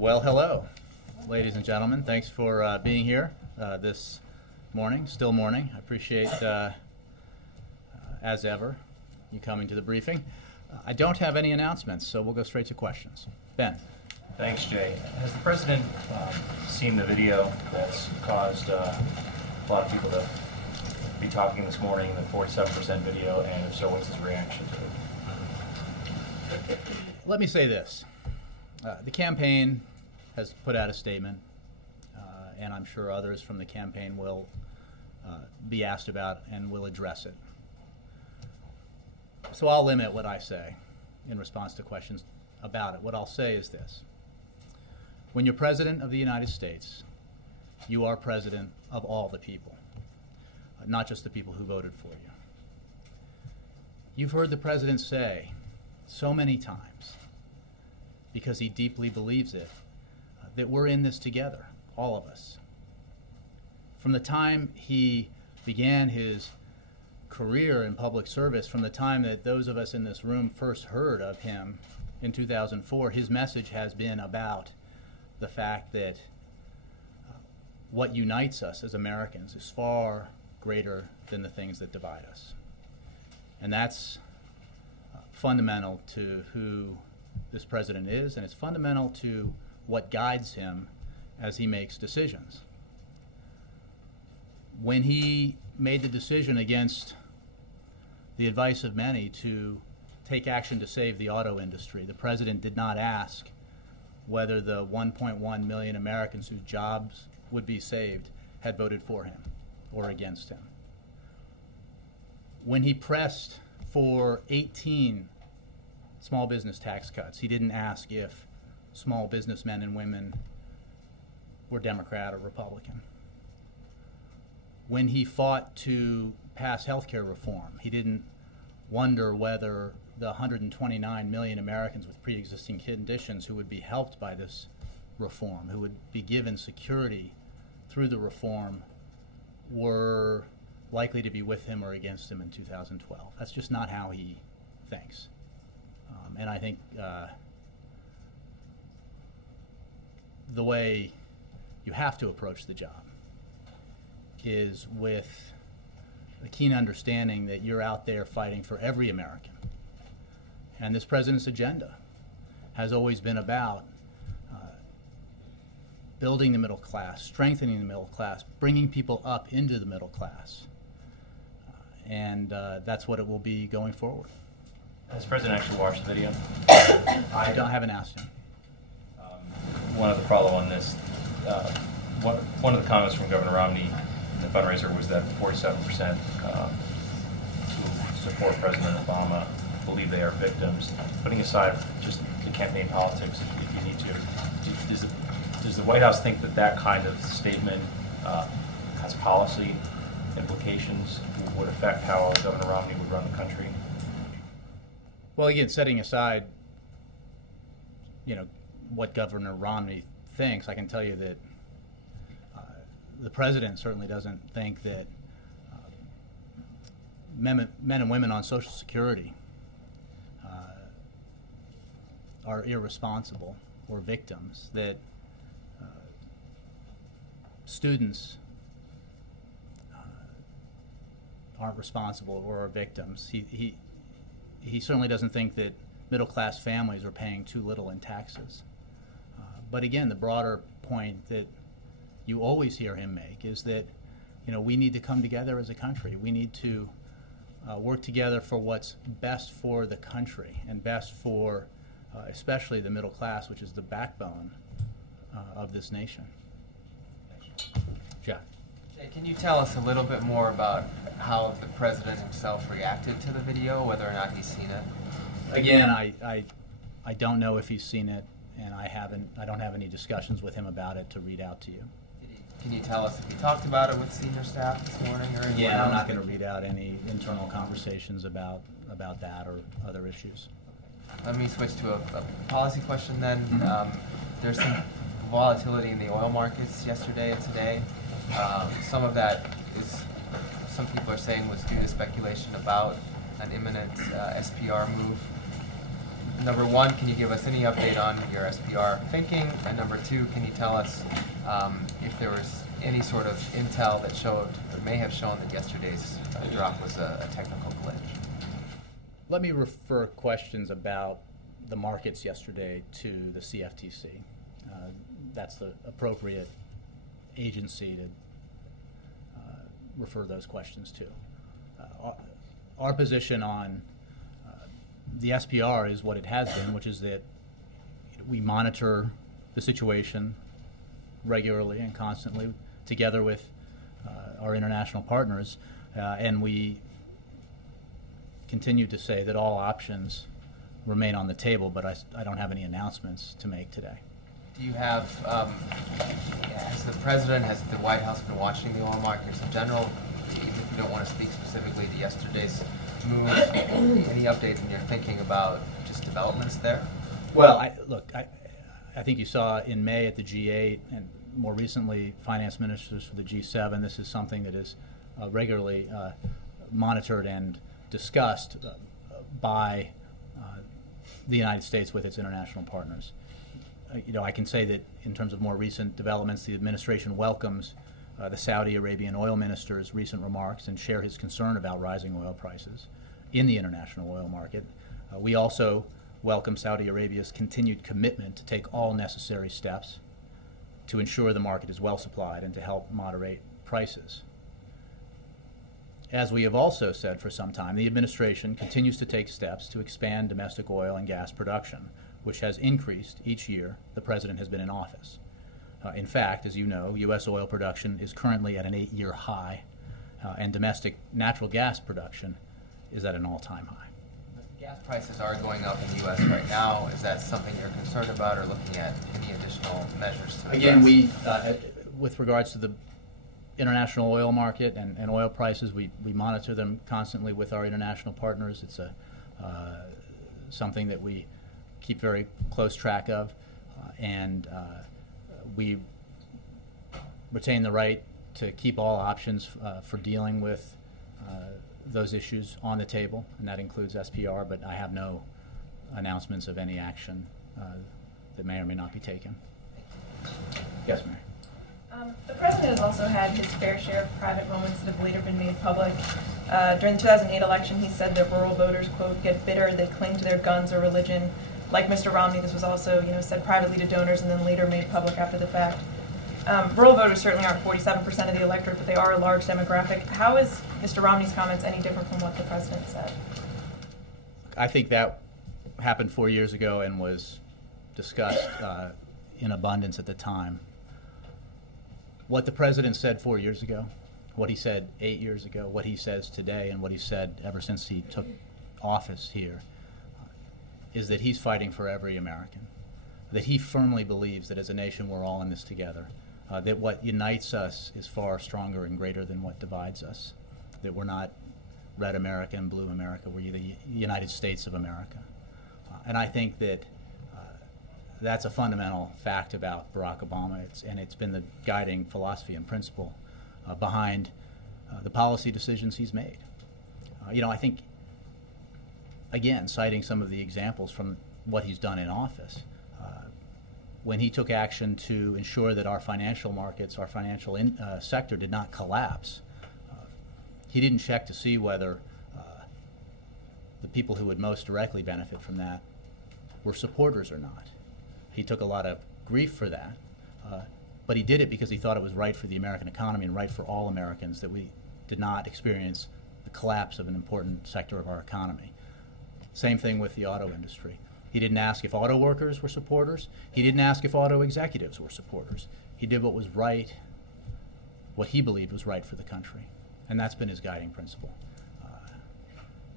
Well, hello, ladies and gentlemen. Thanks for being here this morning, still morning. I appreciate, as ever, you coming to the briefing. I don't have any announcements, so we'll go straight to questions. Ben. Thanks, Jay. Has the President seen the video that's caused a lot of people to be talking this morning, the 47% video, and if so, what's his reaction to it? Let me say this. The campaign has put out a statement, and I'm sure others from the campaign will be asked about and will address it. So I'll limit what I say in response to questions about it. What I'll say is this. When you're President of the United States, you are President of all the people, not just the people who voted for you. You've heard the President say so many times, because he deeply believes it, that we're in this together, all of us. From the time he began his career in public service, from the time that those of us in this room first heard of him in 2004, his message has been about the fact that what unites us as Americans is far greater than the things that divide us. And that's fundamental to who this president is, and it's fundamental to what guides him as he makes decisions. When he made the decision against the advice of many to take action to save the auto industry, the president did not ask whether the 1.1 million Americans whose jobs would be saved had voted for him or against him. When he pressed for 18 small business tax cuts, he didn't ask if small businessmen and women were Democrat or Republican. When he fought to pass health care reform, he didn't wonder whether the 129 million Americans with pre-existing conditions who would be helped by this reform, who would be given security through the reform, were likely to be with him or against him in 2012. That's just not how he thinks. And I think the way you have to approach the job is with a keen understanding that you're out there fighting for every American. And this president's agenda has always been about building the middle class, strengthening the middle class, bringing people up into the middle class. And that's what it will be going forward. Has the President actually watched the video? I haven't asked him. One other follow on this. One of the comments from Governor Romney in the fundraiser was that 47% who support President Obama believe they are victims. Putting aside just the campaign politics, if you need to, does the White House think that that kind of statement has policy implications, would affect how Governor Romney would run the country? Well, again, setting aside, what Governor Romney thinks, I can tell you that the president certainly doesn't think that men and women on Social Security are irresponsible or victims, that students aren't responsible or are victims. He certainly doesn't think that middle-class families are paying too little in taxes. But again, the broader point that you always hear him make is that we need to come together as a country. We need to work together for what's best for the country and best for especially the middle class, which is the backbone of this nation. Jeff. Jay, can you tell us a little bit more about how the president himself reacted to the video, whether or not he's seen it? Again, I don't know if he's seen it, and I don't have any discussions with him about it to read out to you. Can you tell us if he talked about it with senior staff this morning or anyone else? I'm not going to read out any internal conversations about that or other issues. Let me switch to a policy question then. There's some volatility in the oil markets yesterday and today. Some of that is, some people are saying, was due to speculation about an imminent SPR move. number one, can you give us any update on your SPR thinking? And number two, can you tell us if there was any sort of intel that showed or may have shown that yesterday's drop was a technical glitch? Let me refer questions about the markets yesterday to the CFTC. That's the appropriate agency to refer those questions to. Our position on the SPR is what it has been, which is that we monitor the situation regularly and constantly together with our international partners, and we continue to say that all options remain on the table, but I don't have any announcements to make today. Do you have, has the President, has the White House been watching the oil markets in general? Even if you don't want to speak specifically to yesterday's move, any update in your thinking about just developments there? Well, I think you saw in May at the G8 and more recently finance ministers for the G7, this is something that is regularly monitored and discussed by the United States with its international partners. I can say that in terms of more recent developments, the administration welcomes the Saudi Arabian oil minister's recent remarks and share his concern about rising oil prices in the international oil market. We also welcome Saudi Arabia's continued commitment to take all necessary steps to ensure the market is well supplied and to help moderate prices. As we have also said for some time, the administration continues to take steps to expand domestic oil and gas production, which has increased each year the President has been in office. In fact, as you know, U.S. oil production is currently at an 8-year high, and domestic natural gas production is at an all-time high. Gas prices are going up in the U.S. right now. Is that something you're concerned about or looking at any additional measures to address? Again, with regards to the international oil market and oil prices, we monitor them constantly with our international partners. It's something that we keep very close track of, and we retain the right to keep all options for dealing with those issues on the table, and that includes SPR, but I have no announcements of any action that may or may not be taken. Yes, Mary. The President has also had his fair share of private moments that have later been made public. During the 2008 election, he said that rural voters, quote, get bitter, they cling to their guns or religion. Like Mr. Romney, this was also, said privately to donors and then later made public after the fact. Rural voters certainly aren't 47% of the electorate, but they are a large demographic. How is Mr. Romney's comments any different from what the President said? I think that happened 4 years ago and was discussed in abundance at the time. What the President said 4 years ago, what he said 8 years ago, what he says today, and what he said ever since he took office here, is that he's fighting for every American, that he firmly believes that as a nation we're all in this together, that what unites us is far stronger and greater than what divides us, that we're not red America and blue America, we're the United States of America. And I think that that's a fundamental fact about Barack Obama, and it's been the guiding philosophy and principle behind the policy decisions he's made. I think, again, citing some of the examples from what he's done in office, when he took action to ensure that our financial markets, our financial sector did not collapse, he didn't check to see whether the people who would most directly benefit from that were supporters or not. He took a lot of grief for that, but he did it because he thought it was right for the American economy and right for all Americans that we did not experience the collapse of an important sector of our economy. Same thing with the auto industry. He didn't ask if auto workers were supporters. He didn't ask if auto executives were supporters. He did what was right, what he believed was right for the country, and that's been his guiding principle.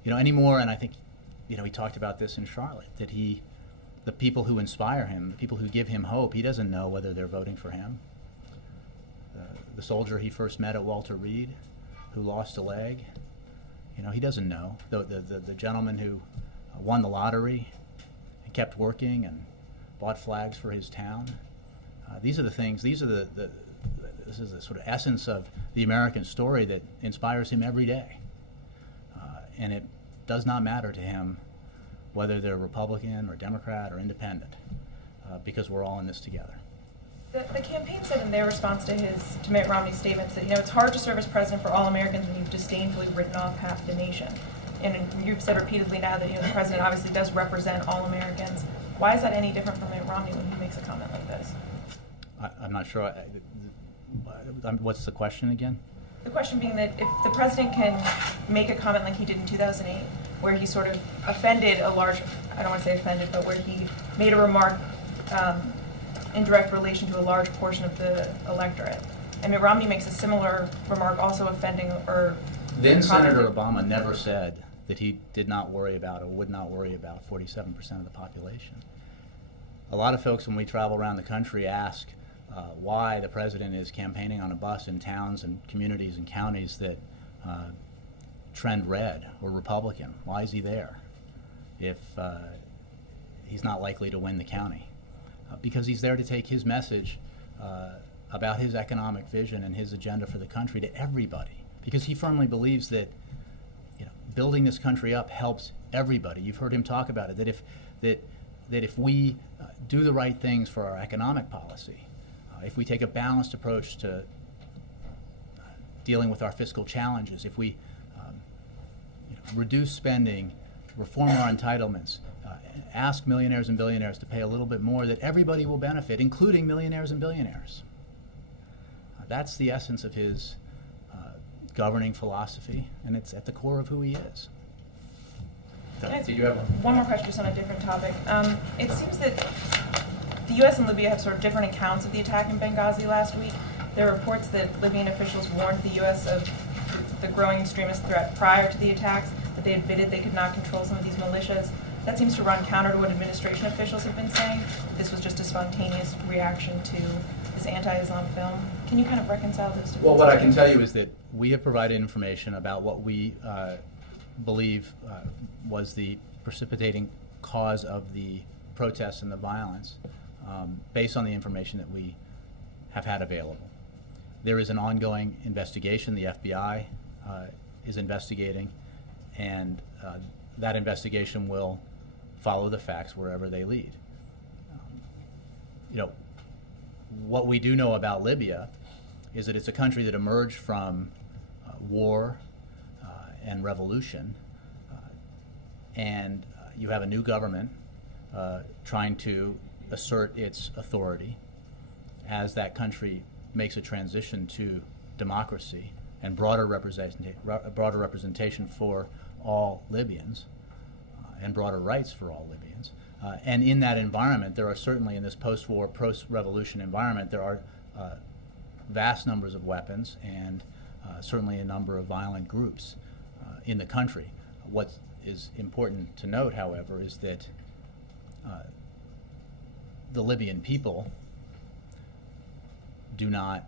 Anymore, and I think, he talked about this in Charlotte, that the people who inspire him, the people who give him hope, he doesn't know whether they're voting for him. The soldier he first met at Walter Reed, who lost a leg, he doesn't know. The gentleman who won the lottery and kept working and bought flags for his town. These are the things, this is the sort of essence of the American story that inspires him every day. And it does not matter to him whether they're Republican or Democrat or independent, because we're all in this together. The campaign said in their response to Mitt Romney's statements that, it's hard to serve as president for all Americans when you've disdainfully written off half the nation. And you've said repeatedly now that, the president obviously does represent all Americans. Why is that any different from Mitt Romney when he makes a comment like this? I'm not sure. What's the question again? The question being that if the president can make a comment like he did in 2008, where he sort of offended a large, I don't want to say offended, but where he made a remark in direct relation to a large portion of the electorate. And Mitt Romney makes a similar remark also offending or... Then Senator Obama never said that he did not worry about or would not worry about 47% of the population. A lot of folks when we travel around the country ask why the president is campaigning on a bus in towns and communities and counties that trend red or Republican. Why is he there if he's not likely to win the county? Because he's there to take his message about his economic vision and his agenda for the country to everybody. Because he firmly believes that building this country up helps everybody. You've heard him talk about it, that if we do the right things for our economic policy, if we take a balanced approach to dealing with our fiscal challenges, if we reduce spending, reform our entitlements, ask millionaires and billionaires to pay a little bit more, that everybody will benefit, including millionaires and billionaires. That's the essence of his governing philosophy, and it's at the core of who he is. Did you have one more question just on a different topic? It seems that the U.S. and Libya have sort of different accounts of the attack in Benghazi last week. There are reports that Libyan officials warned the U.S. of the growing extremist threat prior to the attacks, that they admitted they could not control some of these militias. That seems to run counter to what administration officials have been saying. This was just a spontaneous reaction to this anti-Islam film. Can you kind of reconcile those two? Well, what I can tell you is that we have provided information about what we believe was the precipitating cause of the protests and the violence based on the information that we have had available. There is an ongoing investigation. The FBI is investigating, and that investigation will follow the facts wherever they lead. What we do know about Libya is that it's a country that emerged from war and revolution, and you have a new government trying to assert its authority as that country makes a transition to democracy and broader representation for all Libyans and broader rights for all Libyans. And in that environment, there are certainly, in this post-war, post-revolution environment, there are vast numbers of weapons and certainly a number of violent groups in the country. What is important to note, however, is that the Libyan people do not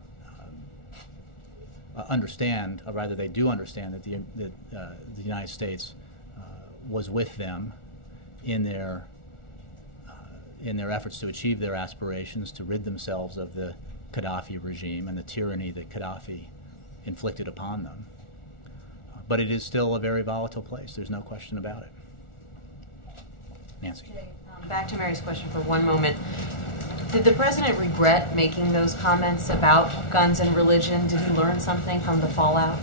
understand, or rather they do understand, that the United States was with them in their efforts to achieve their aspirations, to rid themselves of the Gaddafi regime and the tyranny that Gaddafi inflicted upon them. But it is still a very volatile place. There's no question about it. Nancy. Okay, back to Mary's question for one moment. Did the president regret making those comments about guns and religion? Did he learn something from the fallout?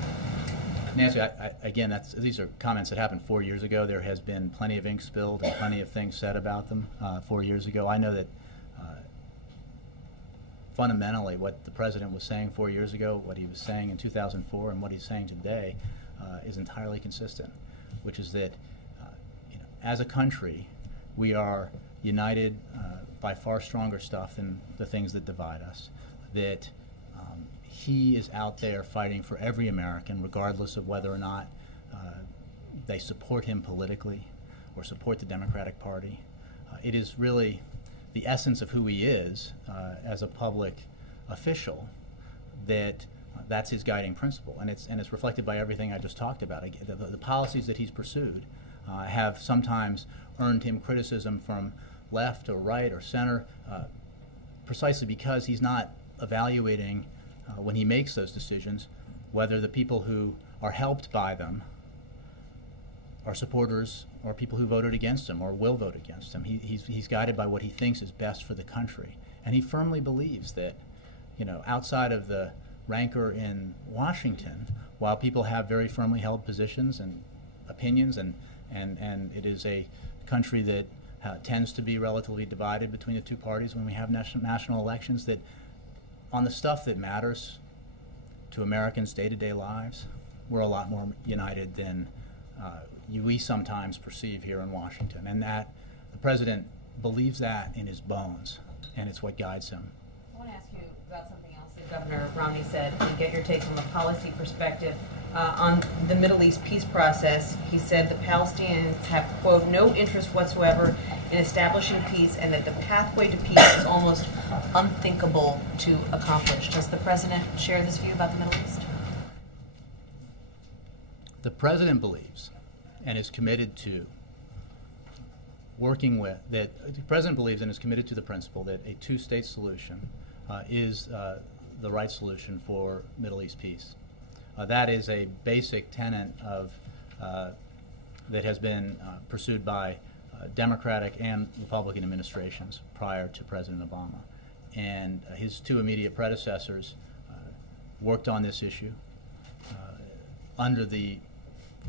Nancy, again, these are comments that happened 4 years ago. There has been plenty of ink spilled and plenty of things said about them 4 years ago. I know that fundamentally what the president was saying 4 years ago, what he was saying in 2004, and what he's saying today is entirely consistent, which is that as a country, we are united by far stronger stuff than the things that divide us, that he is out there fighting for every American, regardless of whether or not they support him politically or support the Democratic Party. It is really the essence of who he is as a public official that that's his guiding principle, and it's reflected by everything I just talked about. The policies that he's pursued have sometimes earned him criticism from left or right or center, precisely because he's not evaluating when he makes those decisions whether the people who are helped by them are supporters or people who voted against him or will vote against him. He's guided by what he thinks is best for the country. And he firmly believes that, you know, outside of the rancor in Washington, while people have very firmly held positions and opinions, and it is a country that tends to be relatively divided between the two parties when we have national elections, that on the stuff that matters to Americans' day-to-day lives, we're a lot more united than we sometimes perceive here in Washington. And that the president believes that in his bones, and it's what guides him. I want to ask you about something else that Governor Romney said and get your take from a policy perspective. On the Middle East peace process, he said the Palestinians have, quote, no interest whatsoever in establishing peace, and that the pathway to peace is almost unthinkable to accomplish. Does the president share this view about the Middle East? The president believes and is committed to working with, the president believes and is committed to the principle that a two-state solution is the right solution for Middle East peace. That is a basic tenet of that has been pursued by Democratic and Republican administrations prior to President Obama. And his two immediate predecessors worked on this issue under the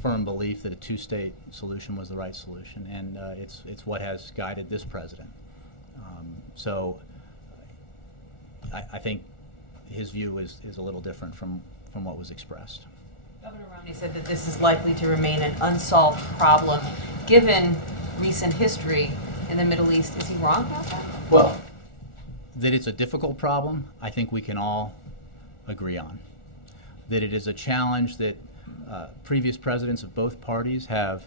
firm belief that a two-state solution was the right solution, and it's what has guided this president. So I think his view is a little different from what was expressed. Governor Romney said that this is likely to remain an unsolved problem. Given recent history in the Middle East, is he wrong about that? Well, that it's a difficult problem, I think we can all agree on. That it is a challenge that previous presidents of both parties have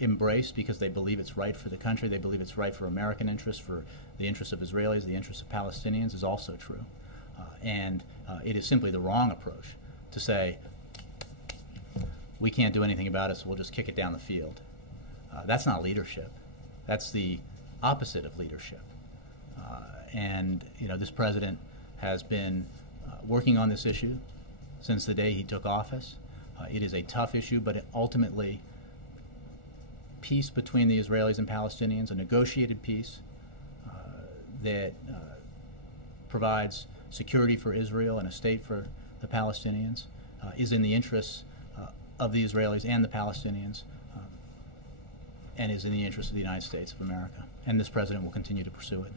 embraced because they believe it's right for the country, they believe it's right for American interests, for the interests of Israelis, the interests of Palestinians, is also true. And it is simply the wrong approach to say, we can't do anything about it, so we'll just kick it down the field. That's not leadership. That's the opposite of leadership. And you know, this president has been working on this issue since the day he took office. It is a tough issue, but ultimately, peace between the Israelis and Palestinians, a negotiated peace that provides security for Israel and a state for the Palestinians, is in the interests of the Israelis and the Palestinians, and is in the interest of the United States of America. And this president will continue to pursue it.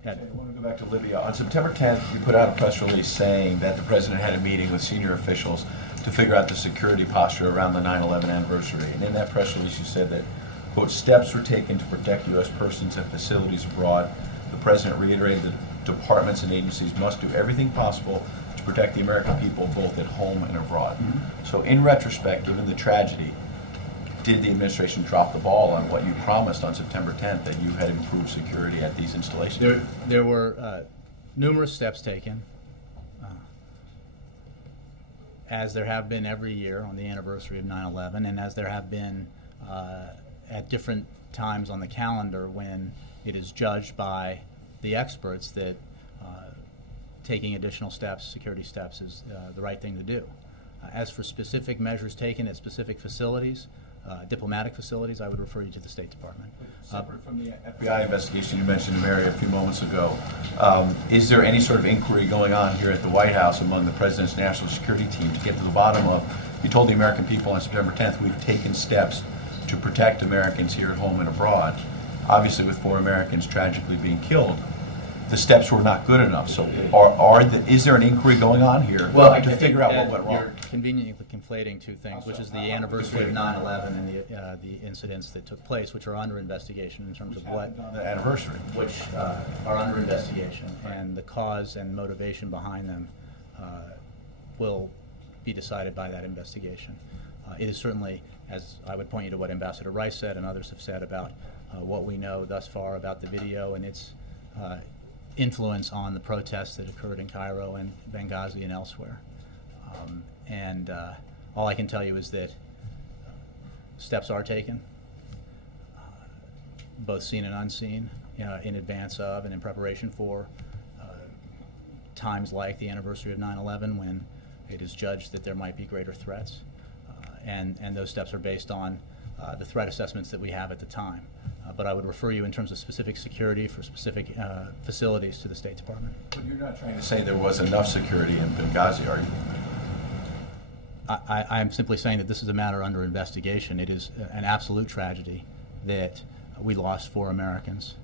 Okay, I want to go back to Libya. On September 10th, you put out a press release saying that the president had a meeting with senior officials to figure out the security posture around the 9/11 anniversary. And in that press release, you said that, quote, steps were taken to protect U.S. persons at facilities abroad. The president reiterated that departments and agencies must do everything possible to protect the American people, both at home and abroad. Mm-hmm. So in retrospect, given the tragedy, did the administration drop the ball on what you promised on September 10th, that you had improved security at these installations? There were numerous steps taken, as there have been every year on the anniversary of 9/11, and as there have been at different times on the calendar when it is judged by the experts that taking additional steps, security steps, is the right thing to do. As for specific measures taken at specific facilities, diplomatic facilities, I would refer you to the State Department. Separate from the FBI investigation you mentioned to Mary a few moments ago, is there any sort of inquiry going on here at the White House among the President's national security team to get to the bottom of, you told the American people on September 10th, we've taken steps to protect Americans here at home and abroad. Obviously, with 4 Americans tragically being killed, the steps were not good enough. So is there an inquiry going on here to figure out what went wrong? You're conveniently conflating two things, which is the anniversary of 9/11 and the incidents that took place, which are under investigation in terms of what the anniversary, which are under investigation, and the cause and motivation behind them will be decided by that investigation. It is certainly, as I would point you to what Ambassador Rice said and others have said about what we know thus far about the video and its influence on the protests that occurred in Cairo and Benghazi and elsewhere. All I can tell you is that steps are taken, both seen and unseen, in advance of and in preparation for times like the anniversary of 9/11, when it is judged that there might be greater threats. and those steps are based on the threat assessments that we have at the time. But I would refer you in terms of specific security for specific facilities to the State Department. But you're not trying to say there was enough security in Benghazi, are you? I am simply saying that this is a matter under investigation. It is an absolute tragedy that we lost 4 Americans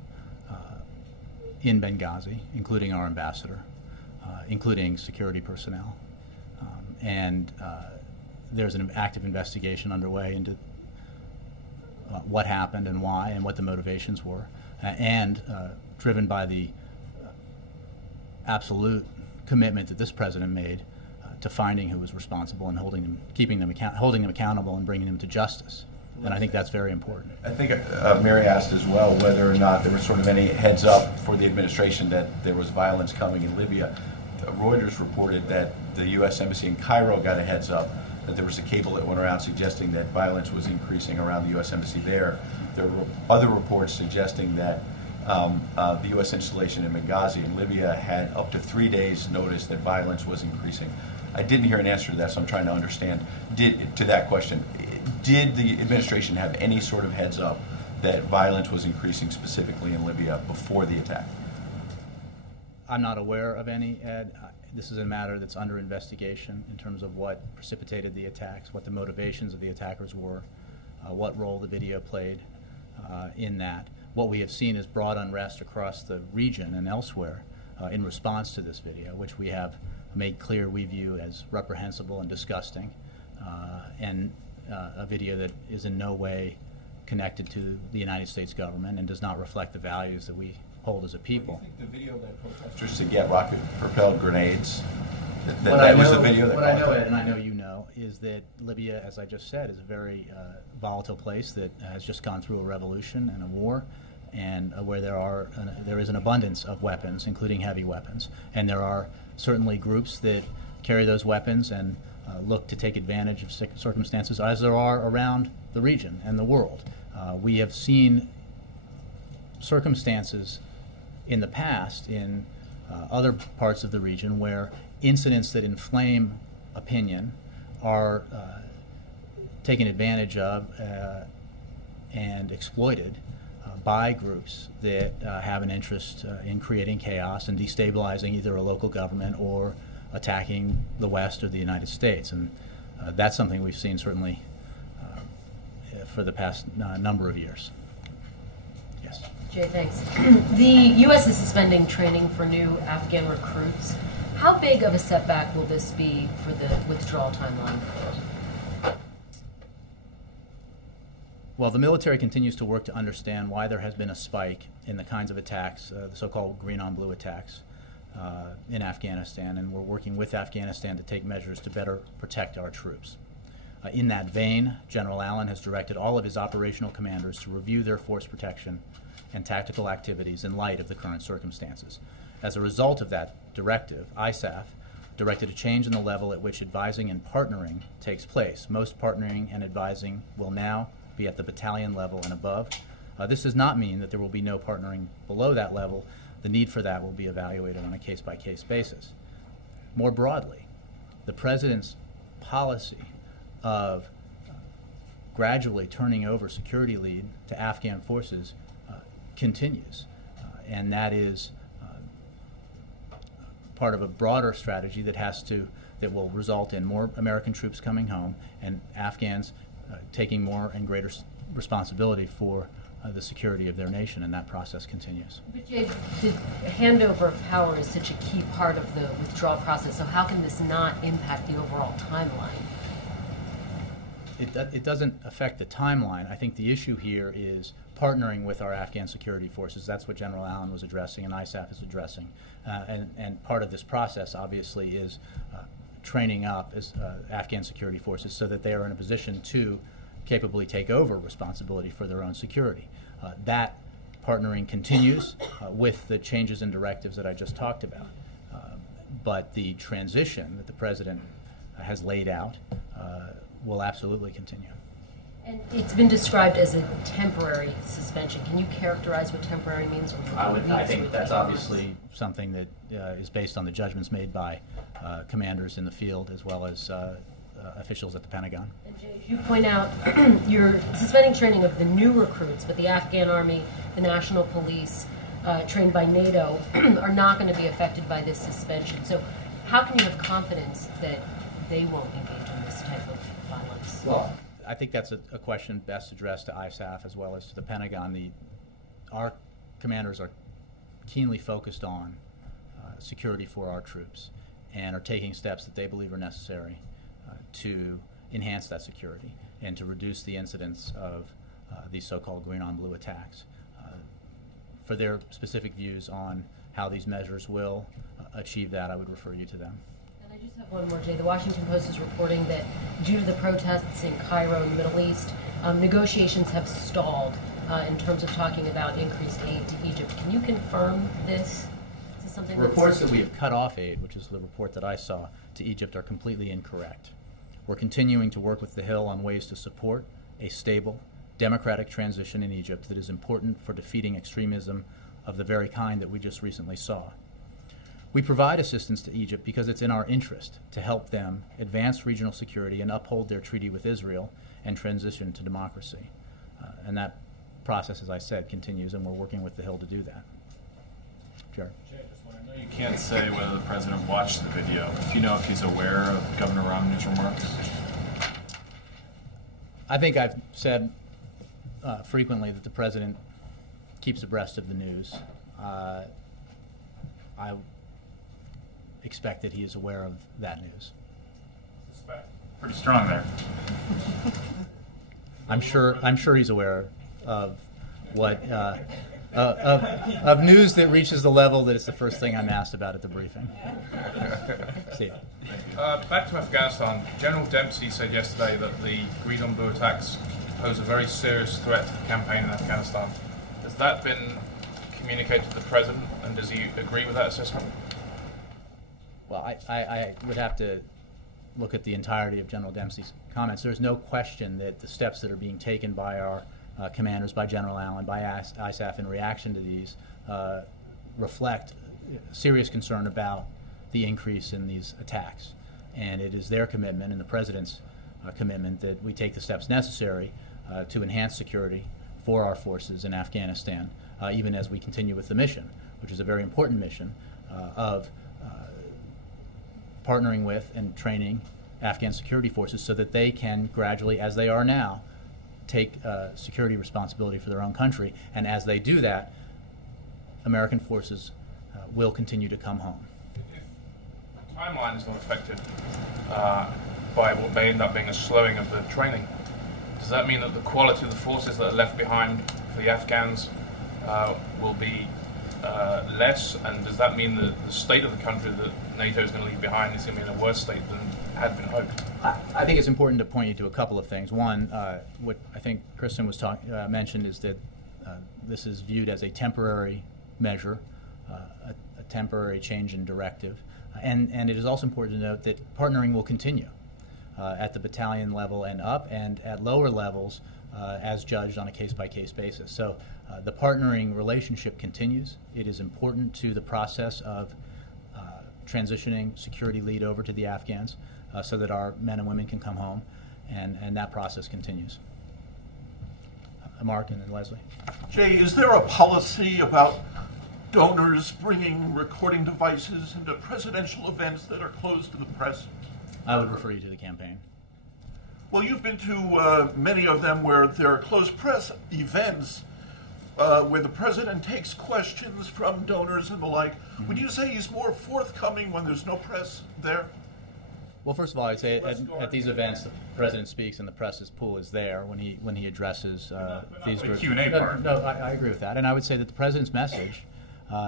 in Benghazi, including our ambassador, including security personnel. And there's an active investigation underway into what happened and why and what the motivations were, and driven by the absolute commitment that this president made to finding who was responsible and holding them accountable and bringing them to justice. And I think that's very important. I think Mary asked as well whether or not there was sort of any heads up for the administration that there was violence coming in Libya. Reuters reported that the U.S. Embassy in Cairo got a heads up that there was a cable that went around suggesting that violence was increasing around the U.S. Embassy there. There were other reports suggesting that the U.S. installation in Benghazi in Libya had up to 3 days' notice that violence was increasing. I didn't hear an answer to that, so I'm trying to understand. To that question, did the administration have any sort of heads up that violence was increasing specifically in Libya before the attack? I'm not aware of any, Ed. This is a matter that's under investigation in terms of what precipitated the attacks, what the motivations of the attackers were, what role the video played in that. What we have seen is broad unrest across the region and elsewhere in response to this video, which we have made clear we view as reprehensible and disgusting, and a video that is in no way connected to the United States government and does not reflect the values that we hold as a people. Do you think the video led protesters to get rocket-propelled grenades? That was the video that what I know, Ed, and I know you know, is that Libya, as I just said, is a very volatile place that has just gone through a revolution and a war, and where there is an abundance of weapons, including heavy weapons, and there are certainly groups that carry those weapons and look to take advantage of circumstances, as there are around the region and the world. We have seen circumstances in the past in other parts of the region where incidents that inflame opinion are taken advantage of and exploited by groups that have an interest in creating chaos and destabilizing either a local government or attacking the West or the United States. And that's something we've seen certainly for the past number of years. Yes. Jay, thanks. The U.S. is suspending training for new Afghan recruits. How big of a setback will this be for the withdrawal timeline? Well, the military continues to work to understand why there has been a spike in the kinds of attacks, the so-called green-on-blue attacks in Afghanistan, and we're working with Afghanistan to take measures to better protect our troops. In that vein, General Allen has directed all of his operational commanders to review their force protection and tactical activities in light of the current circumstances. As a result of that directive, ISAF directed a change in the level at which advising and partnering takes place. Most partnering and advising will now be at the battalion level and above. This does not mean that there will be no partnering below that level. The need for that will be evaluated on a case-by-case basis. More broadly, the President's policy of gradually turning over security lead to Afghan forces continues, and that is part of a broader strategy that will result in more American troops coming home and Afghans taking more and greater responsibility for the security of their nation, and that process continues. But Jay, the handover of power is such a key part of the withdrawal process, so how can this not impact the overall timeline? It doesn't affect the timeline. I think the issue here is partnering with our Afghan security forces. That's what General Allen was addressing and ISAF is addressing. And part of this process, obviously, is training up Afghan security forces so that they are in a position to capably take over responsibility for their own security. That partnering continues with the changes and directives that I just talked about. But the transition that the President has laid out will absolutely continue. And it's been described as a temporary suspension. Can you characterize what temporary means? I think that's obviously something that is based on the judgments made by commanders in the field as well as officials at the Pentagon. And Jay, as you point out, you're suspending training of the new recruits, but the Afghan Army, the National Police, trained by NATO, are not going to be affected by this suspension. So how can you have confidence that they won't engage in this type of violence? Well, I think that's a question best addressed to ISAF as well as to the Pentagon. Our commanders are keenly focused on security for our troops and are taking steps that they believe are necessary to enhance that security and to reduce the incidence of these so-called green-on-blue attacks. For their specific views on how these measures will achieve that, I would refer you to them. And I just have one more, Jay. The Washington Post is reporting that due to the protests in Cairo in the Middle East, negotiations have stalled in terms of talking about increased aid to Egypt. Can you confirm this? Is this something Reports that we have cut off aid, which is the report that I saw, to Egypt are completely incorrect. We're continuing to work with the Hill on ways to support a stable, democratic transition in Egypt that is important for defeating extremism of the very kind that we just recently saw. We provide assistance to Egypt because it's in our interest to help them advance regional security and uphold their treaty with Israel and transition to democracy. And that process, as I said, continues, and we're working with the Hill to do that. Jared. Jay, I know you can't say whether the president watched the video. Do you know if he's aware of Governor Romney's remarks? I think I've said frequently that the president keeps abreast of the news. I expect that he is aware of that news. Suspect. Pretty strong there. I'm sure he's aware of what of news that reaches the level that it's the first thing I'm asked about at the briefing. See. Back to Afghanistan. General Dempsey said yesterday that the green-on-blue attacks pose a very serious threat to the campaign in Afghanistan. Has that been communicated to the president, and does he agree with that assessment? Well, I would have to look at the entirety of General Dempsey's comments. There's no question that the steps that are being taken by our commanders, by General Allen, by ISAF in reaction to these reflect serious concern about the increase in these attacks. And it is their commitment and the President's commitment that we take the steps necessary to enhance security for our forces in Afghanistan, even as we continue with the mission, which is a very important mission of partnering with and training Afghan security forces so that they can gradually, as they are now, take security responsibility for their own country. And as they do that, American forces will continue to come home. If the timeline is not affected by what may end up being a slowing of the training, does that mean that the quality of the forces that are left behind for the Afghans will be less? And does that mean that the state of the country that NATO is going to leave behind is going to be in a worse state than had been hoped? I think it's important to point you to a couple of things. One, what I think Kristen was mentioned is that this is viewed as a temporary measure, a temporary change in directive. And it is also important to note that partnering will continue at the battalion level and up, and at lower levels as judged on a case-by-case basis. So the partnering relationship continues. It is important to the process of transitioning security lead over to the Afghans so that our men and women can come home, and that process continues. Mark and then Leslie. Jay, is there a policy about donors bringing recording devices into presidential events that are closed to the press? I would refer you to the campaign. Well, you've been to many of them where there are closed press events where the president takes questions from donors and the like. Mm-hmm. Would you say he's more forthcoming when there's no press there? Well, first of all, I'd say at these events, the president speaks and the press's pool is there when he addresses these groups. Q&A part. No, I agree with that, and I would say that the president's message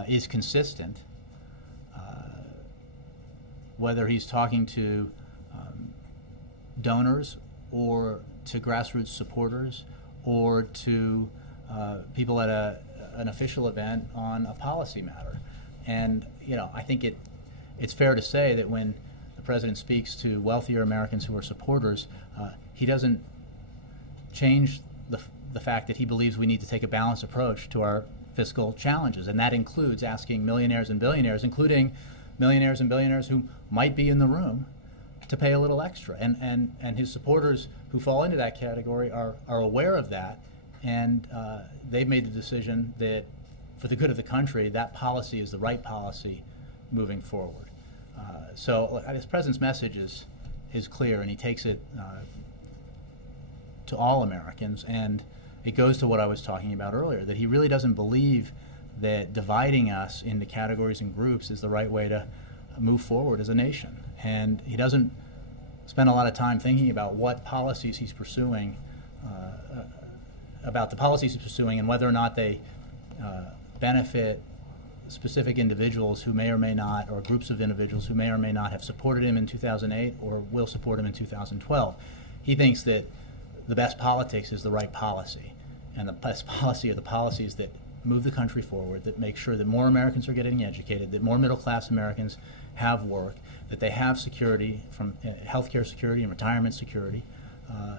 is consistent, whether he's talking to donors or to grassroots supporters or to people at an official event on a policy matter. And I think it's fair to say that when the president speaks to wealthier Americans who are supporters, he doesn't change the fact that he believes we need to take a balanced approach to our fiscal challenges, and that includes asking millionaires and billionaires, including millionaires and billionaires who might be in the room, to pay a little extra. And his supporters who fall into that category are aware of that, and they've made the decision that for the good of the country, that policy is the right policy moving forward. So his president's message is clear, and he takes it to all Americans, and it goes to what I was talking about earlier, that he really doesn't believe that dividing us into categories and groups is the right way to move forward as a nation. And he doesn't spend a lot of time thinking about what policies he's pursuing, about the policies he's pursuing and whether or not they benefit specific individuals who may or may not, or groups of individuals who may or may not have supported him in 2008 or will support him in 2012. He thinks that the best politics is the right policy, and the best policy are the policies that move the country forward, that make sure that more Americans are getting educated, that more middle-class Americans have work, that they have security from healthcare security and retirement security,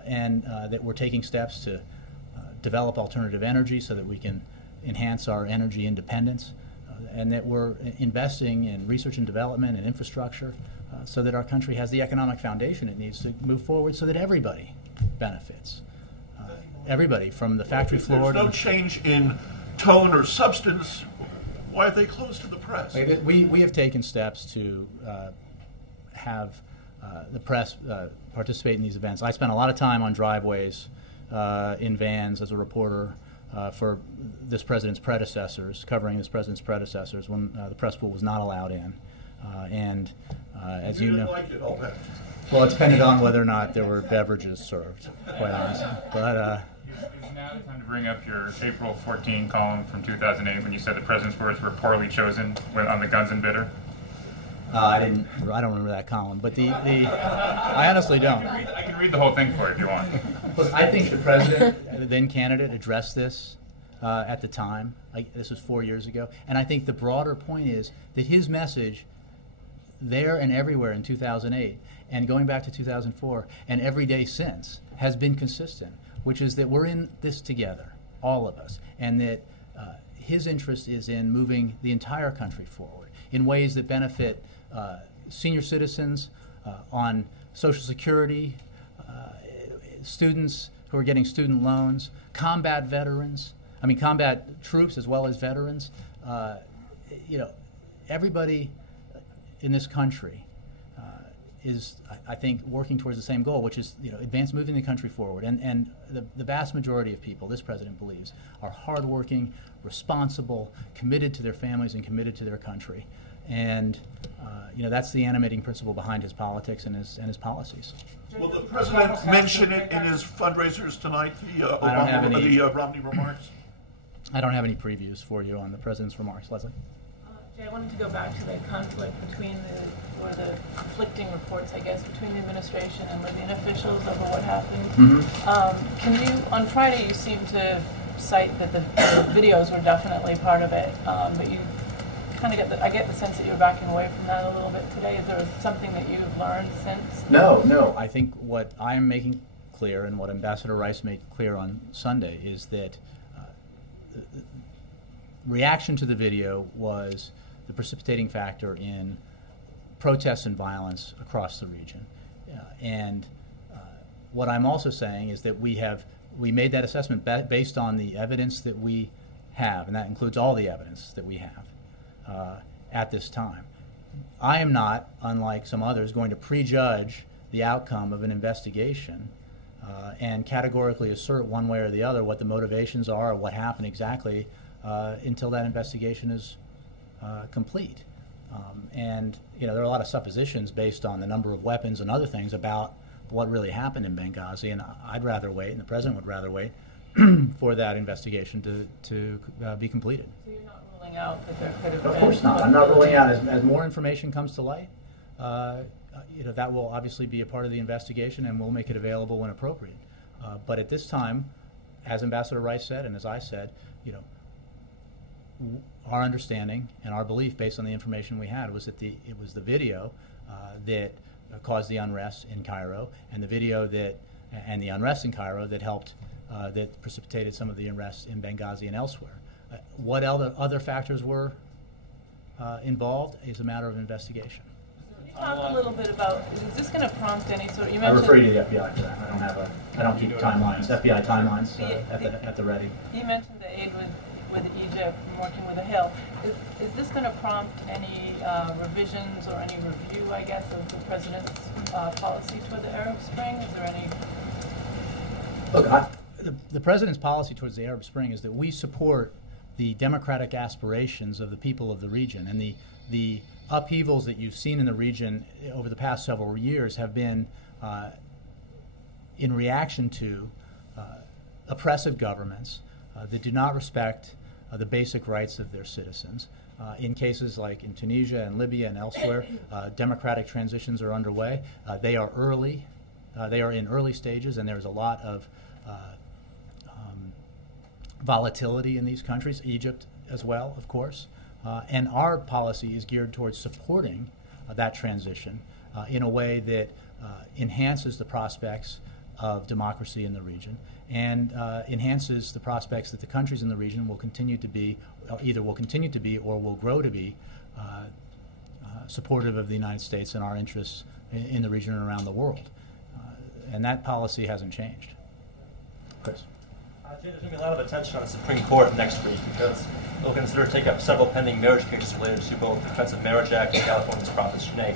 and that we're taking steps to develop alternative energy so that we can enhance our energy independence, and that we're investing in research and development and infrastructure so that our country has the economic foundation it needs to move forward so that everybody benefits. Everybody, from the factory floor There's to no change in tone or substance. Why are they closed to the press? We have taken steps to have the press participate in these events. I spent a lot of time on driveways in vans as a reporter for this president's predecessors, covering this president's predecessors when the press pool was not allowed in. As you know, like it, I'll bet. well, it depended on whether or not there were beverages served, quite honestly. But is now the time to bring up your April 14 column from 2008 when you said the president's words were poorly chosen on the guns and bitter? I don't remember that column, but I honestly don't. I can read the whole thing for you if you want. Look, I think the president, the then candidate, addressed this at the time. This was 4 years ago. And I think the broader point is that his message there and everywhere in 2008, and going back to 2004, and every day since, has been consistent, which is that we're in this together, all of us, and that his interest is in moving the entire country forward in ways that benefit senior citizens on Social Security, students who are getting student loans, combat troops as well as veterans. Everybody in this country is, I think, working towards the same goal, which is moving the country forward. And the vast majority of people, this president believes, are hardworking, responsible, committed to their families and committed to their country. And that's the animating principle behind his politics and his policies. Will the president mention it in his fundraisers tonight, the Romney remarks? I don't have any previews for you on the president's remarks. Leslie? Jay, I wanted to go back to the conflict between the conflicting reports, I guess, between the administration and Libyan officials over what happened. Mm-hmm. Can you, on Friday, you seemed to cite that the videos were definitely part of it, but you kind of I get the sense that you're backing away from that a little bit today. Is there something that you've learned since? No. I think what I'm making clear and what Ambassador Rice made clear on Sunday is that the reaction to the video was the precipitating factor in protests and violence across the region. What I'm also saying is that we made that assessment based on the evidence that we have, and that includes all the evidence that we have at this time. I am not, unlike some others, going to prejudge the outcome of an investigation and categorically assert one way or the other what the motivations are or what happened exactly until that investigation is complete. There are a lot of suppositions based on the number of weapons and other things about what really happened in Benghazi, and I'd rather wait, and the president would rather wait, for that investigation to be completed. So you're not ruling out that there could have been... Of course not. I'm not ruling out. As more information comes to light, that will obviously be a part of the investigation, and we'll make it available when appropriate. But at this time, as Ambassador Rice said, and as I said, our understanding and our belief, based on the information we had, was that it was the video that caused the unrest in Cairo, and the video and the unrest in Cairo that helped, that precipitated some of the unrest in Benghazi and elsewhere. What other factors were involved is a matter of investigation. talk a little bit about, is this going to prompt any sort of, you I mentioned... refer you to the FBI for that. I don't keep timelines, FBI timelines at the ready. You mentioned the aid with Egypt and working with the Hill. Is this going to prompt any revisions or any review, I guess, of the president's policy toward the Arab Spring? Is there any... Look, the president's policy towards the Arab Spring is that we support the democratic aspirations of the people of the region, and the upheavals that you've seen in the region over the past several years have been in reaction to oppressive governments that do not respect the basic rights of their citizens. In cases like in Tunisia and Libya and elsewhere, democratic transitions are underway. They are early. They are in early stages, and there's a lot of volatility in these countries, Egypt as well, of course. And our policy is geared towards supporting that transition in a way that enhances the prospects of democracy in the region and enhances the prospects that the countries in the region will continue to be, either will continue to be or will grow to be supportive of the United States and our interests in the region and around the world. And that policy hasn't changed. Chris. Jay, there's going to be a lot of attention on the Supreme Court next week because they'll consider to take up several pending marriage cases related to both the Defense of Marriage Act and California's Proposition 8.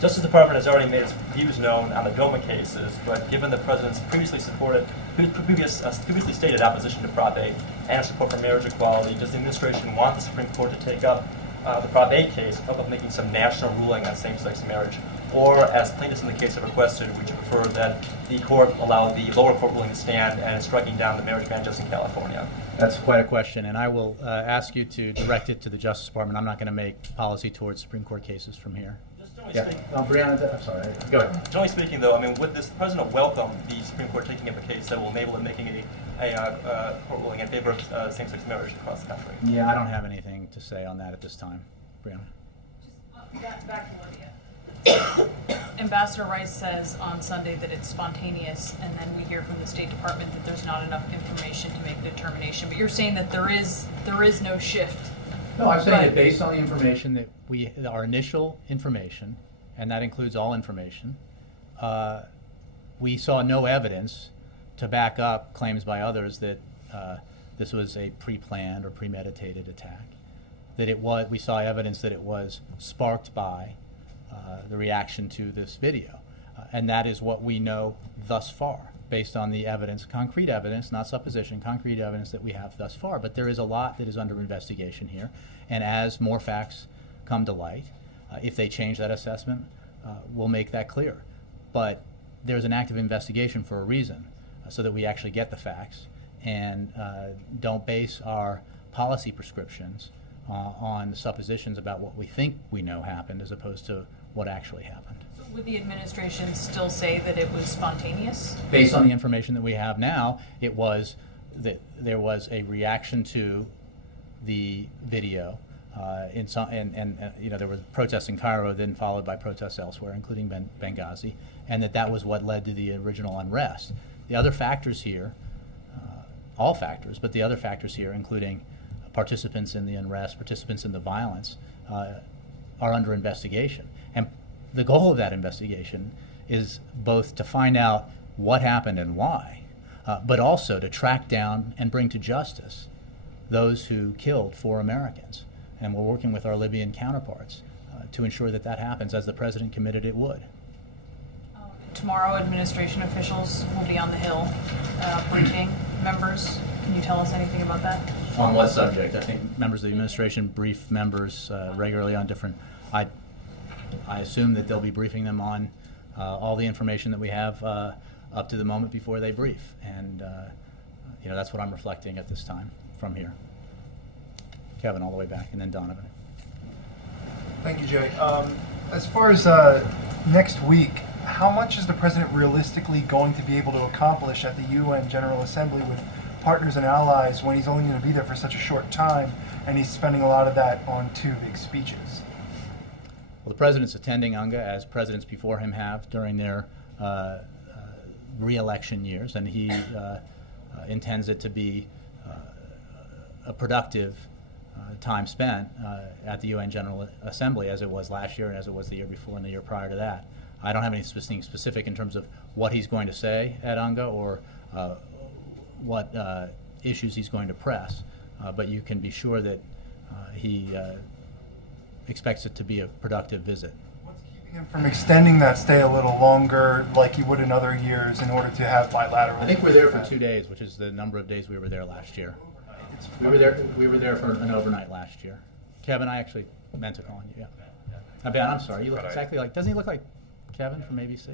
Justice Department has already made its views known on the DOMA cases, but given the President's previously stated opposition to Prop 8 and support for marriage equality, does the administration want the Supreme Court to take up the Prop 8 case of making some national ruling on same-sex marriage? Or, as plaintiffs in the case have requested, would you prefer that the court allow the lower court ruling to stand and striking down the marriage ban just in California? That's quite a question, and I will ask you to direct it to the Justice Department. I'm not going to make policy towards Supreme Court cases from here. Brianna, I'm sorry. Go ahead. Generally speaking, though, I mean, would this President welcome the Supreme Court taking up a case that will enable it making a court ruling in favor of same-sex marriage across the country? Yeah, I don't have anything to say on that at this time. Brianna. Just back to Libya. Ambassador Rice says on Sunday that it's spontaneous, and then we hear from the State Department that there's not enough information to make a determination. But you're saying that there is no shift. No, I'm saying that based on the information that our initial information, and that includes all information, we saw no evidence to back up claims by others that this was a pre-planned or premeditated attack. That we saw evidence that it was sparked by the reaction to this video. And that is what we know thus far, based on the evidence, concrete evidence, not supposition, concrete evidence that we have thus far. But there is a lot that is under investigation here. And as more facts come to light, if they change that assessment, we'll make that clear. But there's an active investigation for a reason, so that we actually get the facts and don't base our policy prescriptions on the suppositions about what we think we know happened as opposed to what actually happened. So would the administration still say that it was spontaneous? Based on the information that we have now, it was that there was a reaction to the video. There was protests in Cairo, then followed by protests elsewhere, including Benghazi, and that was what led to the original unrest. The other factors here, all factors, but the other factors here, including participants in the unrest, participants in the violence, are under investigation. And the goal of that investigation is both to find out what happened and why, but also to track down and bring to justice those who killed 4 Americans. And we're working with our Libyan counterparts to ensure that that happens, as the President committed it would. Tomorrow, administration officials will be on the Hill briefing members. Can you tell us anything about that? On what subject? I think members of the administration brief members regularly on different... I assume that they'll be briefing them on all the information that we have up to the moment before they brief. And that's what I'm reflecting at this time from here. Kevin, all the way back, and then Donovan. Thank you, Jay. As far as next week, how much is the President realistically going to be able to accomplish at the UN General Assembly with partners and allies when he's only going to be there for such a short time, and he's spending a lot of that on 2 big speeches? Well, the President's attending UNGA, as presidents before him have during their re-election years, and he intends it to be a productive time spent at the UN General Assembly as it was last year and as it was the year before and the year prior to that. I don't have anything specific in terms of what he's going to say at UNGA or what issues he's going to press, but you can be sure that he expects it to be a productive visit. What's keeping him from extending that stay a little longer like he would in other years in order to have bilateral? I think we're there for 2 days, which is the number of days we were there last year. We were there for an overnight last year. Kevin, I actually meant to call on you. Yeah. Ben, I'm sorry. You look exactly like. Doesn't he look like Kevin from ABC?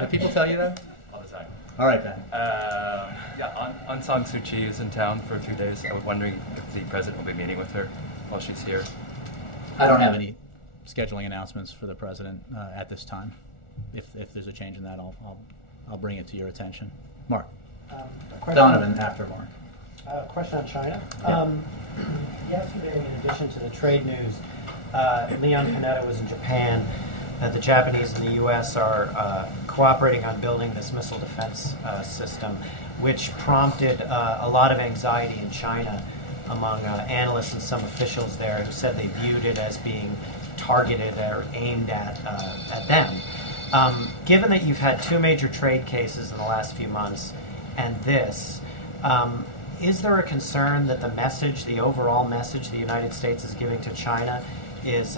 Did people tell you that? All the time. All right, Ben. Yeah, Aung San Suu Kyi is in town for a few days. I was wondering if the president will be meeting with her while she's here. I don't have any scheduling announcements for the president at this time. If there's a change in that, I'll bring it to your attention. Mark. Donovan after Mark. Question on China. Yeah. Yesterday, in addition to the trade news, Leon Panetta was in Japan. That the Japanese and the U.S. are cooperating on building this missile defense system, which prompted a lot of anxiety in China among analysts and some officials there who said they viewed it as being targeted or aimed at them. Given that you've had 2 major trade cases in the last few months and this, is there a concern that the message, the overall message the United States is giving to China is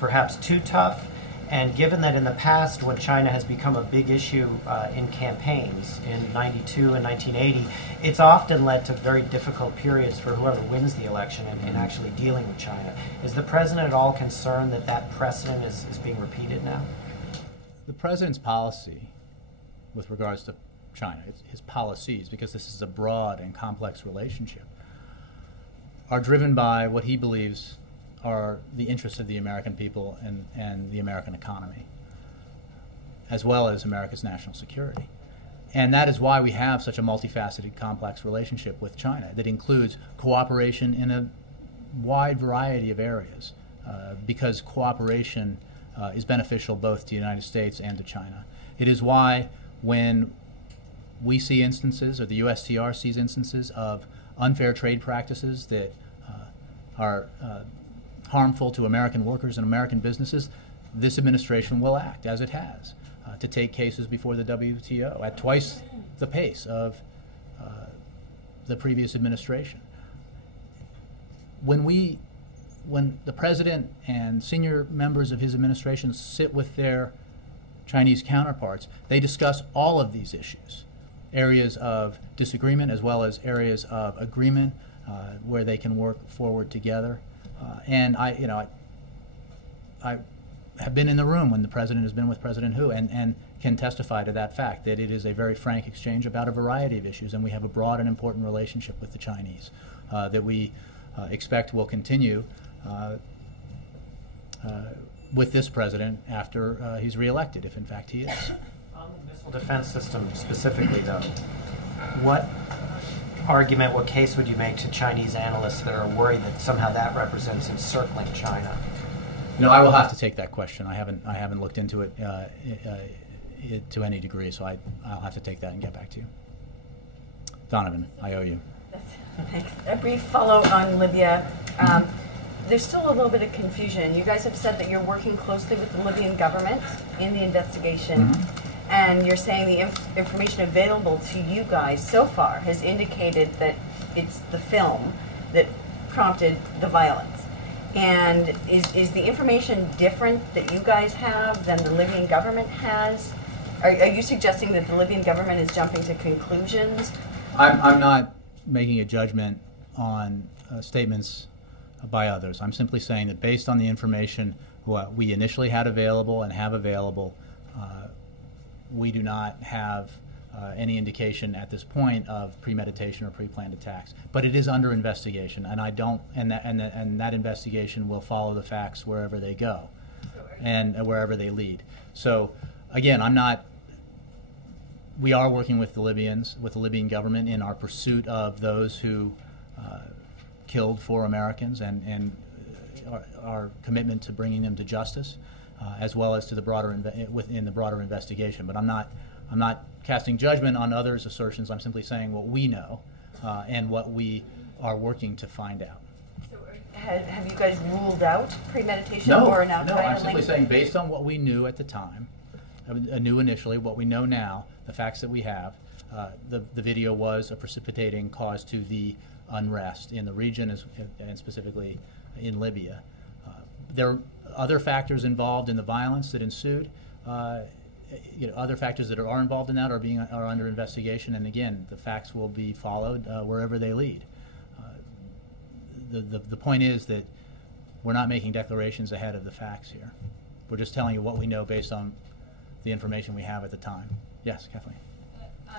perhaps too tough? And given that in the past, when China has become a big issue in campaigns in '92 and 1980, it's often led to very difficult periods for whoever wins the election in actually dealing with China. Is the president at all concerned that that precedent is being repeated now? The president's policy with regards to China, his policies, because this is a broad and complex relationship, are driven by what he believes are the interests of the American people and the American economy, as well as America's national security. And that is why we have such a multifaceted, complex relationship with China that includes cooperation in a wide variety of areas, because cooperation is beneficial both to the United States and to China. It is why when we see instances, or the USTR sees instances of unfair trade practices that are harmful to American workers and American businesses, this administration will act, as it has, to take cases before the WTO at twice the pace of the previous administration. When the president and senior members of his administration sit with their Chinese counterparts, they discuss all of these issues, areas of disagreement as well as areas of agreement where they can work forward together. And I have been in the room when the president has been with President Hu and can testify to that fact, that it is a very frank exchange about a variety of issues, and we have a broad and important relationship with the Chinese that we expect will continue with this president after he's reelected, if in fact he is. On the missile defense system specifically, though, what argument, what case would you make to Chinese analysts that are worried that somehow that represents encircling China? No, I will have to take that question. I haven't looked into it to any degree, so I'll have to take that and get back to you. Donovan, I owe you. Thanks. A brief follow on Libya. There's still a little bit of confusion. You guys have said that you're working closely with the Libyan government in the investigation. And you're saying the information available to you guys so far has indicated that it's the film that prompted the violence. And is the information different that you guys have than the Libyan government has? Are you suggesting that the Libyan government is jumping to conclusions? I'm not making a judgment on statements by others. I'm simply saying that based on the information we initially had available and have available, we do not have any indication at this point of premeditation or pre-planned attacks. But it is under investigation, and that investigation will follow the facts wherever they go, and wherever they lead. So, again, we are working with the Libyans, with the Libyan government, in our pursuit of those who killed 4 Americans, and our commitment to bringing them to justice, as well as to within the broader investigation. But I'm not casting judgment on others' assertions. I'm simply saying what we know and what we are working to find out. have you guys ruled out premeditation No, or an no, outright I'm simply killing? saying based on what we knew at the time, knew initially, what we know now, the facts that we have, the video was a precipitating cause to the unrest in the region and specifically in Libya. There are other factors involved in the violence that ensued. Other factors that are involved in that are under investigation, and again, the facts will be followed wherever they lead. The point is that we're not making declarations ahead of the facts here. We're just telling you what we know based on the information we have at the time. Yes, Kathleen.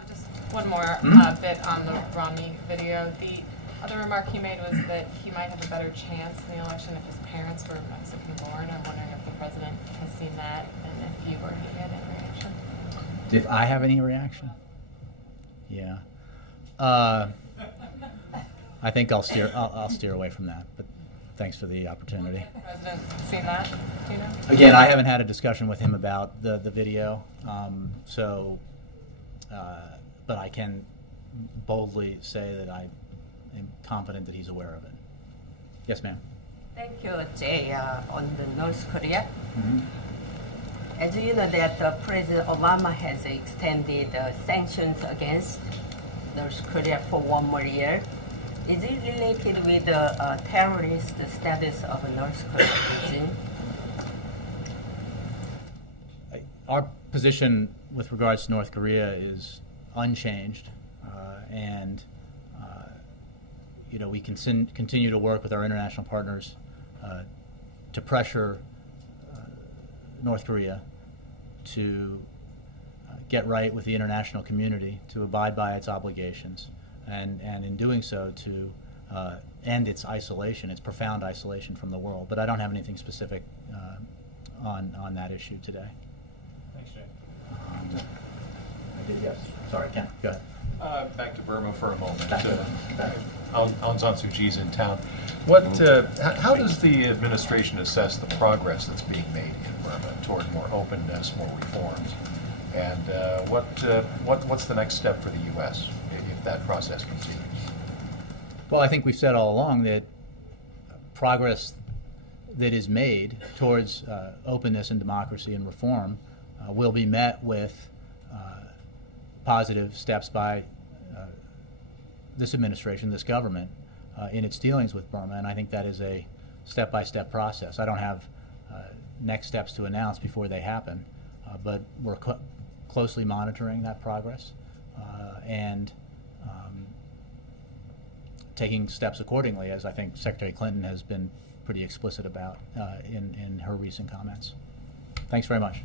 Just one more bit on the Romney video. The other remark he made was that he might have a better chance in the election if his parents were Mexican born. I'm wondering if the president has seen that and if you or he had any reaction. If I have any reaction? Yeah. I think I'll steer away from that, but thanks for the opportunity. Has the president seen that? Do you know? Again, I haven't had a discussion with him about the video, but I can boldly say that I am confident that he's aware of it. Yes, ma'am. Thank you, Jay. On the North Korea, as you know that President Obama has extended sanctions against North Korea for 1 more year. Is it related with the terrorist status of North Korea regime? Our position with regards to North Korea is unchanged, and we can continue to work with our international partners to pressure North Korea to get right with the international community, to abide by its obligations, and in doing so to end its isolation, its profound isolation from the world. But I don't have anything specific on that issue today. Thanks, Jay. I did, yes. Sorry, Ken, go ahead. Back to Burma for a moment. Back. Aung San Suu Kyi's in town. How does the administration assess the progress that's being made in Burma toward more openness, more reforms? And what's the next step for the U.S. if that process continues? Well, I think we've said all along that progress that is made towards openness and democracy and reform will be met with positive steps by this administration, this government, in its dealings with Burma, and I think that is a step-by-step process. I don't have next steps to announce before they happen, but we're closely monitoring that progress and taking steps accordingly, as I think Secretary Clinton has been pretty explicit about in her recent comments. Thanks very much.